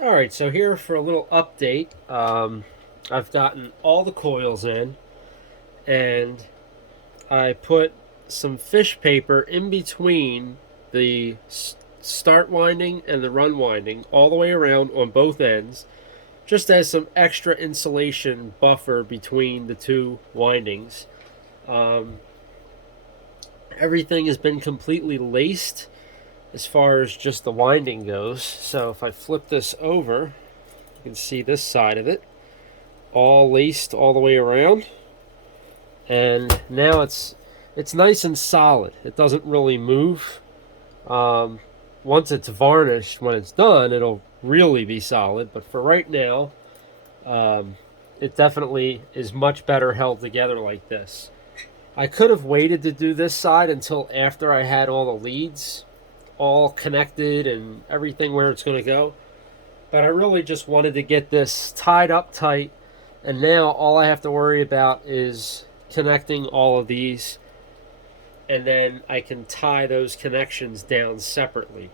Alright, so here for a little update. I've gotten all the coils in, and I put some fish paper in between the start winding and the run winding all the way around on both ends, just as some extra insulation buffer between the two windings. Um, Everything has been completely laced as far as just the winding goes. So if I flip this over, you can see this side of it all laced all the way around, and now it's nice and solid. It doesn't really move. um, Once it's varnished, when it's done, it'll really be solid, but for right now, um, it definitely is much better held together like this. I could have waited to do this side until after I had all the leads all connected and everything where it's going to go, but I really just wanted to get this tied up tight, and now all I have to worry about is connecting all of these, and then I can tie those connections down separately.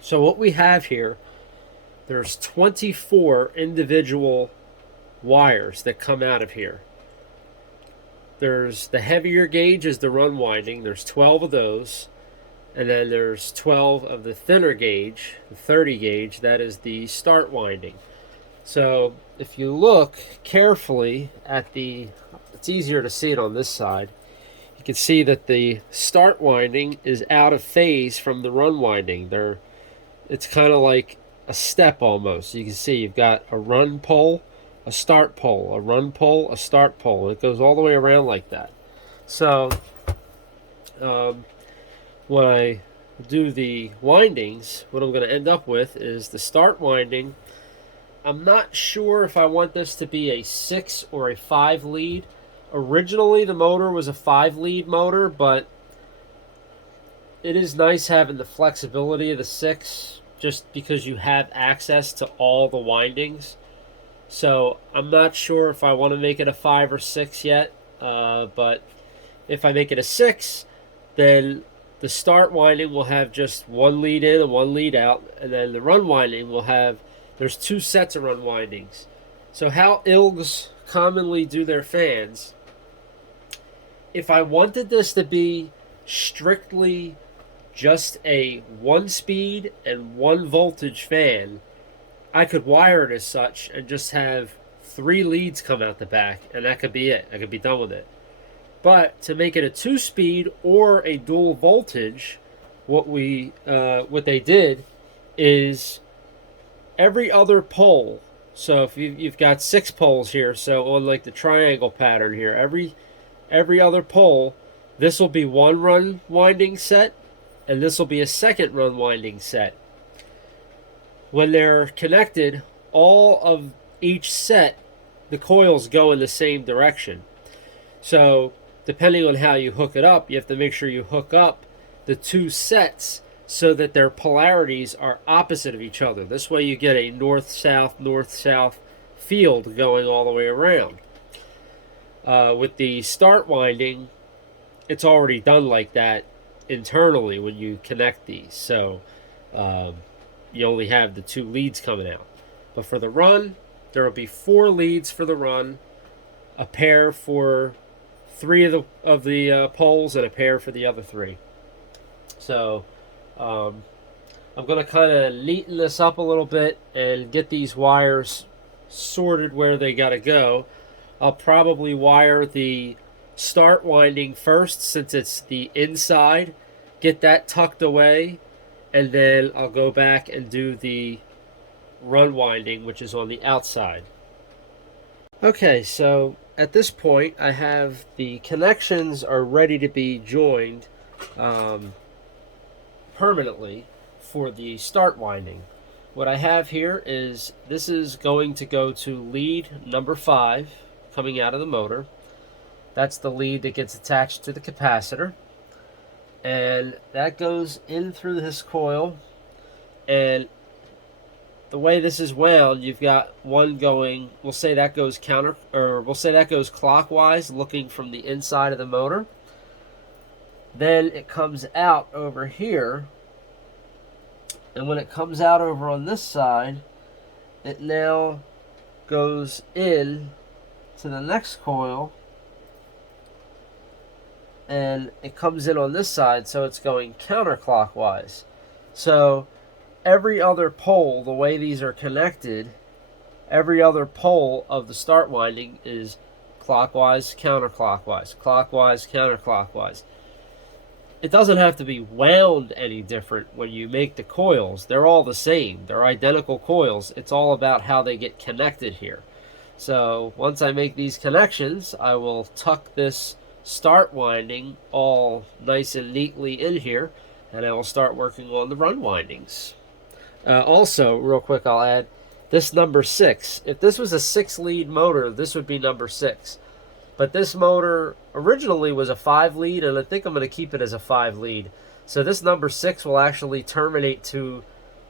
So what we have here, there's 24 individual wires that come out of here. There's the heavier gauge is the run winding, there's 12 of those, and then there's 12 of the thinner gauge, the 30 gauge, that is the start winding. So if you look carefully at it's easier to see it on this side. You can see that the start winding is out of phase from the run winding. It's kind of like a step almost. You can see you've got a run pole, a start pole, a run pole, a start pole. It goes all the way around like that. So um, when I do the windings, what I'm going to end up with is the start winding. I'm not sure if I want this to be a 6 or a 5 lead. Originally, the motor was a 5 lead motor, but it is nice having the flexibility of the 6 just because you have access to all the windings. So I'm not sure if I want to make it a 5 or 6 yet, but if I make it a 6, then the start winding will have just one lead in and one lead out, and then the run winding will have, there's two sets of run windings. So how ILGs commonly do their fans, if I wanted this to be strictly just a 1 speed and 1 voltage fan, I could wire it as such and just have 3 leads come out the back, and that could be it. I could be done with it. But to make it a 2 speed or a dual voltage, what they did is every other pole. So if you've got 6 poles here, so on like the triangle pattern here, every other pole, this will be one run winding set, and this will be a second run winding set. When they're connected, all of each set, the coils go in the same direction. So depending on how you hook it up, you have to make sure you hook up the two sets so that their polarities are opposite of each other. This way you get a north-south field going all the way around. With the start winding, it's already done like that internally when you connect these. So you only have the 2 leads coming out. But for the run, there will be 4 leads for the run, a pair for 3 of the poles, and a pair for the other 3. So I'm going to kind of neaten this up a little bit and get these wires sorted where they got to go. I'll probably wire the start winding first since it's the inside, get that tucked away, and then I'll go back and do the run winding, which is on the outside. Okay, so at this point I have the connections are ready to be joined permanently for the start winding. What I have here is, this is going to go to lead number 5 coming out of the motor. That's the lead that gets attached to the capacitor, and that goes in through this coil. And the way this is wound, you've got one going, we'll say that goes clockwise, looking from the inside of the motor. Then it comes out over here And when it comes out over on this side, it now goes in to the next coil, and it comes in on this side, so it's going counterclockwise. So every other pole, the way these are connected, every other pole of the start winding is clockwise, counterclockwise, clockwise, counterclockwise. It doesn't have to be wound any different when you make the coils. They're all the same. They're identical coils. It's all about how they get connected here. So once I make these connections, I will tuck this start winding all nice and neatly in here, and I will start working on the run windings. Also, real quick, I'll add this number 6. If this was a 6-lead motor, this would be number 6. But this motor originally was a 5-lead, and I think I'm going to keep it as a 5-lead. So this number 6 will actually terminate to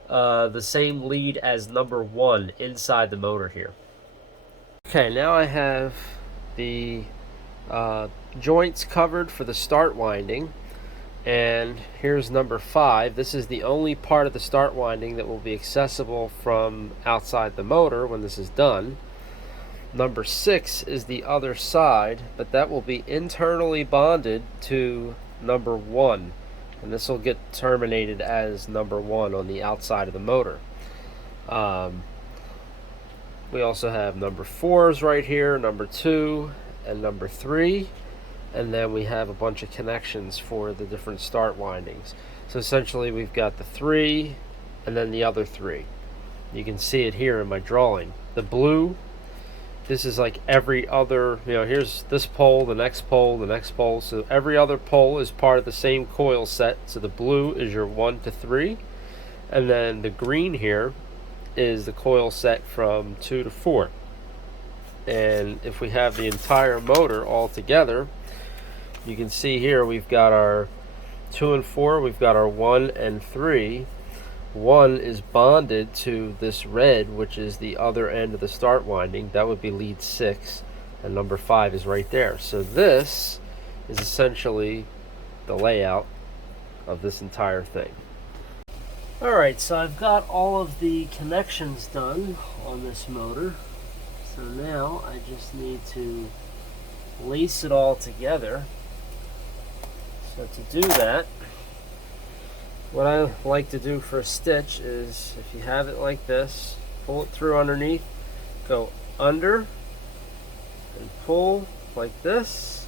the same lead as number 1 inside the motor here. Okay, now I have the joints covered for the start winding, and here's number 5. This is the only part of the start winding that will be accessible from outside the motor when this is done. Number 6 is the other side, but that will be internally bonded to number 1, and this will get terminated as number 1 on the outside of the motor. We also have number 4s right here, number 2 and number 3, and then we have a bunch of connections for the different start windings. So essentially we've got the 3 and then the other 3. You can see it here in my drawing. The blue, this is like every other, here's this pole, the next pole, the next pole. So every other pole is part of the same coil set. So the blue is your 1 to 3, and then the green here is the coil set from 2 to 4. And if we have the entire motor all together, you can see here we've got our 2 and 4, we've got our 1 and 3. 1 is bonded to this red, which is the other end of the start winding. That would be lead 6, and number 5 is right there. So this is essentially the layout of this entire thing. Alright, so I've got all of the connections done on this motor. So now I just need to lace it all together. So to do that, what I like to do for a stitch is, if you have it like this, pull it through underneath, go under, and pull like this,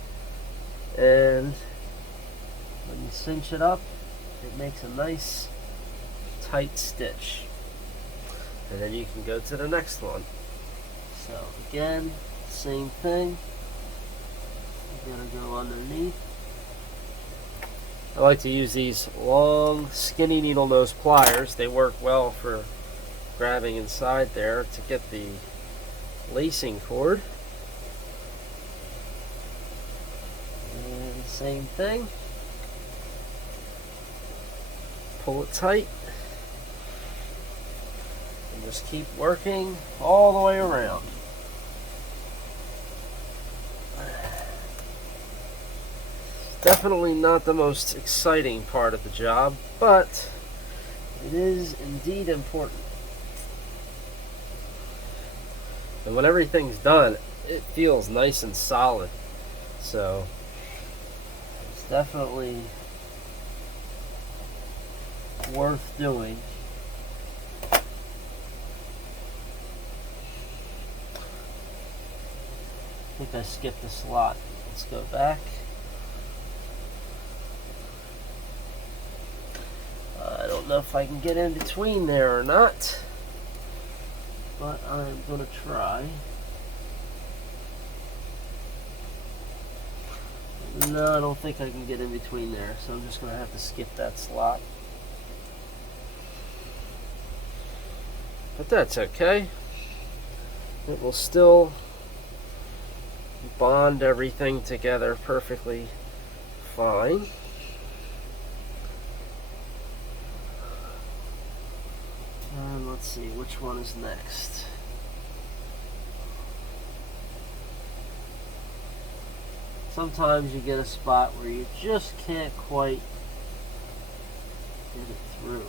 and when you cinch it up, it makes a nice tight stitch. And then you can go to the next one. So again, same thing. You're going to go underneath. I like to use these long, skinny needle nose pliers. They work well for grabbing inside there to get the lacing cord. And same thing. Pull it tight. And just keep working all the way around. Definitely not the most exciting part of the job, but it is indeed important. And when everything's done, it feels nice and solid. So it's definitely worth doing. I think I skipped a slot. Let's go back. I don't know if I can get in between there or not, but I'm going to try. No, I don't think I can get in between there, so I'm just going to have to skip that slot. But that's okay. It will still bond everything together perfectly fine. And let's see, which one is next? Sometimes you get a spot where you just can't quite get it through.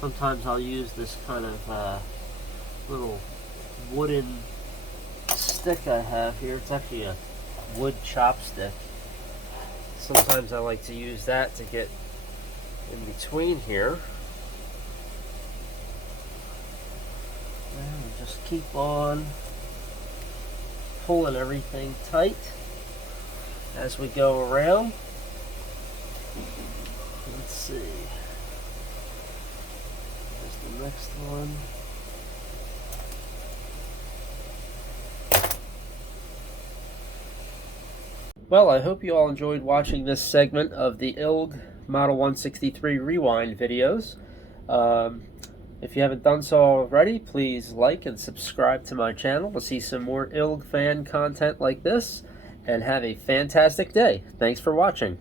Sometimes I'll use this kind of little wooden stick I have here. It's actually a wood chopstick. Sometimes I like to use that to get in between here. And just keep on pulling everything tight as we go around. Let's see. There's the next one. Well, I hope you all enjoyed watching this segment of the ILG Model 163 Rewind videos. If you haven't done so already, please like and subscribe to my channel to see some more ILG fan content like this, and have a fantastic day. Thanks for watching.